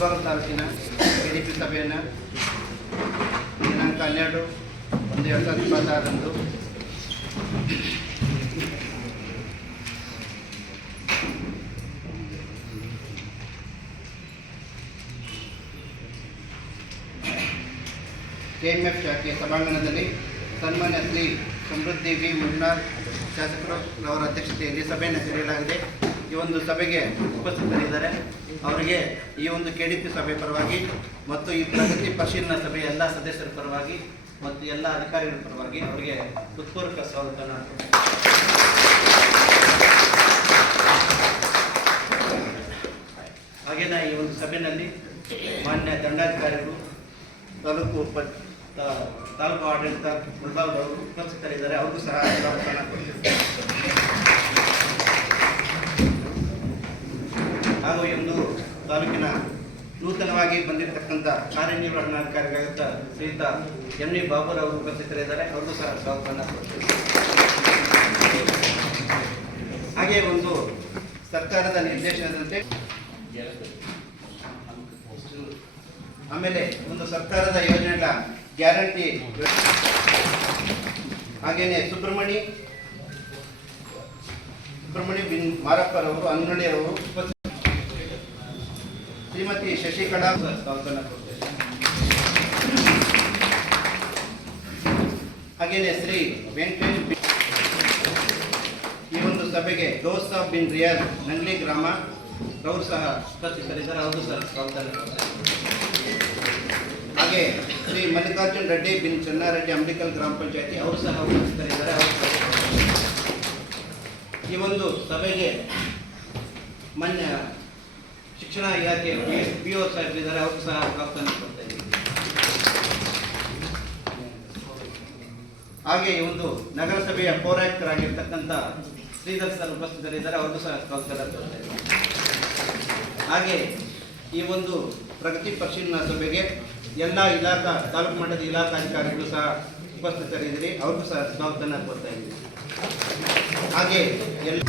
ಮುಳಬಾಗ ತಾಲೂಕಿನ K P ಸಭೆಯನ್ನು ದಿನಾಂಕ ಹನ್ನೆರಡು ಒಂದು ಎರಡು ಸಾವಿರದ ಇಪ್ಪತ್ತಾರರಂದು ಕೆಎಂಎಫ್ ಶಾಖೆಯ ಸಭಾಂಗಣದಲ್ಲಿ ಸನ್ಮಾನ್ಯ ಶ್ರೀ ಸಮೃದ್ಧಿ ವಿ ಮುನ್ನಾರ್ ಶಾಸಕರು ಅವರ ಅಧ್ಯಕ್ಷತೆಯಲ್ಲಿ ಸಭೆಯನ್ನು ಕರೆಯಲಾಗಿದೆ ಈ ಒಂದು ಸಭೆಗೆ ಉಪಸ್ಥಿತರಿದ್ದಾರೆ. ಅವರಿಗೆ ಈ ಒಂದು ಕೆ ಡಿ ಸಭೆ ಪರವಾಗಿ ಮತ್ತು ಈ ಪ್ರಗತಿ ಪರಿಶೀಲನಾ ಸಭೆಯ ಎಲ್ಲ ಸದಸ್ಯರ ಪರವಾಗಿ ಮತ್ತು ಎಲ್ಲ ಅಧಿಕಾರಿಗಳ ಪರವಾಗಿ ಅವರಿಗೆ ಹೃತ್ಪೂರ್ವಕ ಸ್ವಾಗತ ಹಾಗೇನ ಈ ಒಂದು ಸಭೆಯಲ್ಲಿ ಮಾನ್ಯ ದಂಡಾಧಿಕಾರಿಗಳು, ತಾಲೂಕು ತಾಲೂಕು ಆಡಳಿತ ಮುಳಬಾಗದವರು ಉಪಸ್ಥಿತರಿದ್ದಾರೆ. ಅವ್ರಿಗೂ ಸಹ ಸ್ವಾಗತವನ್ನು ಕೊಡ್ತೀನಿ. ಹಾಗೂ ಎಂದು ತಾಲೂಕಿನ ನೂತನವಾಗಿ ಬಂದಿರತಕ್ಕಂಥ ಕಾರ್ಯನಿರ್ವಹಣಾಧಿಕಾರಿಗಳಾದ ಶ್ರೀಯುತ ಎಂ ಡಿ ಬಾಬುರ್ ಅವರು ಉಪಸ್ಥಿತರಿದ್ದಾರೆ ಅವ್ರಿಗೂ ಸಹ ಸ್ವಾಗತವನ್ನು. ಹಾಗೆ ಒಂದು ಸರ್ಕಾರದ ನಿರ್ದೇಶನದಂತೆ ಆಮೇಲೆ ಒಂದು ಸರ್ಕಾರದ ಯೋಜನೆಗಳ ಗ್ಯಾರಂಟಿ ಹಾಗೇನೆ ಸುಬ್ರಹ್ಮಣಿ ಸುಬ್ರಹ್ಮಣ್ಯ ಬಿನ್ ಮಾರಪ್ಪರವರು ಉಪಸ್ಥಿತ ಶ್ರೀಮತಿ ಶಶಿಕಲಾ ಹಾಗೇನೆ ಶ್ರೀ ವೆಂಕಟೇಶ್ ಈ ಒಂದು ಸಭೆಗೆ ದೋಸ್ತಾಬ್ ಬಿನ್ ರಿಯಾದ್ ನಂಗ್ಲಿ ಗ್ರಾಮ ಅವರು ಸಹ ಉಪಸ್ಥಿತರಿದ್ದಾರೆ. ಅವರು ಸಹ ಸ್ವಾಗತ ಹಾಗೆ ಶ್ರೀ ಮಲ್ಲಿಕಾರ್ಜುನ್ ರೆಡ್ಡಿ ಬಿನ್ ಚೆನ್ನಾರೆಡ್ಡಿ ಅಂಬಿಕಲ್ ಗ್ರಾಮ ಪಂಚಾಯತಿ ಅವರು ಸಹ ಉಪಸ್ಥಿತರಿದ್ದಾರೆ. ಅವರು ಈ ಒಂದು ಸಭೆಗೆ ಶಿಕ್ಷಣ ಇಲಾಖೆ ಪಿ ಸರ್ ಸಾಹೇಬರಿದ್ದಾರೆ ಅವರು ಸಹ ಸ್ವಾಗತ ಕೊಡ್ತಾ ಇದ್ದೀನಿ ಹಾಗೆ ಒಂದು ನಗರಸಭೆಯ ಪೌರಾಯುಕ್ತರಾಗಿರ್ತಕ್ಕಂಥ ಶ್ರೀಧರ್ ಸರ್ ಉಪಸ್ಥಿತರಿದ್ದಾರೆ ಅವ್ರಿಗೂ ಸಹ ಸ್ವಾಗತ ಕೊಡ್ತಾ ಇದ್ದೀನಿ ಹಾಗೆ ಈ ಒಂದು ಪ್ರಗತಿ ಪರಿಶೀಲನಾ ಸಭೆಗೆ ಎಲ್ಲ ಇಲಾಖಾ, ತಾಲೂಕು ಮಟ್ಟದ ಇಲಾಖಾಧಿಕಾರಿಗಳು ಸಹ ಉಪಸ್ಥಿತರಿದ್ದೀರಿ ಅವ್ರಿಗೂ ಸಹ ಸ್ವಾಗತನ ಕೊಡ್ತಾ ಇದ್ದೀವಿ ಹಾಗೆ ಎಲ್ಲ